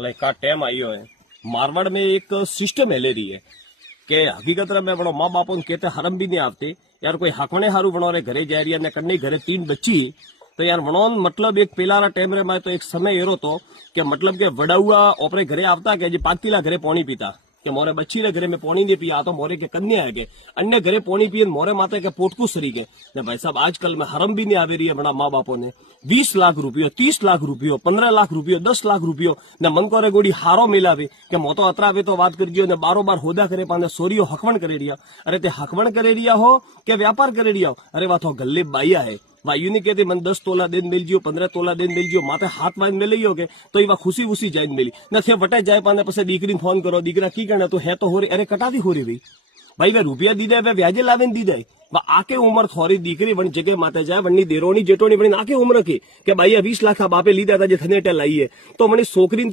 એટલે का टाइम आयो है मारवाड़ में एक सिस्टम है ले रही है કે હકીકત में बड़ो माँ बापों ने कहते हरम भी नहीं आते यार कोई हकने हारू बनो रे घरे जा रही है कन्ने घरे 3 बच्ची तो यार वणो मतलब एक पेला टाइम रे में तो एक समय एरो तो कि मतलब के वडाउआ ओपरे घरे आवता के जी 5 किला घरे पानी पीता કે મોરે બચ્ચી રે ઘરે મેં પાણી નહીં પીયા તો મોરે કે કન્યા है के अन्य घरे पानी पिए मोरे माते के पोटकू सरी के ने भाई साहब आजकल में हरम भी नहीं आवे रही है बड़ा माँ बापों ने 20 लाख रुपयो 30 लाख रुपयो 15 लाख रुपयो 10 लाख रुपयो ने मन करे गोड़ी हारो मिलावे के मोतो अतरावे तो बात करजो ने बारोबार होदा करे पाने सोरियो हकवण करे रिया अरे ते हकवण करे रिया हो के व्यापार करे रिया हो अरे वाथो गल्ले बाइया है वायु ने कहते मन 10 तोला दिन मिल जियो 15 तोला दिन मिल जियो माथे हाथ वाइन मिल लियो के तो एवा खुशी वुसी जाइन मिली न वटे जाए पाने पसे दीकरी फोन करो दीकरा की करना तो है तो हो रही अरे कटाती हो रही भाई वे रुपया दीदे वे व्याजे लावे दीदे आके उम्र थोड़ी दीकरी वण जगह माते जाए वणनी देरोनी जेटोनी वणी आके उम्र की के भाई 20 लाख बापे लीधा था जे थने टे लाईए तो मनी छोकरी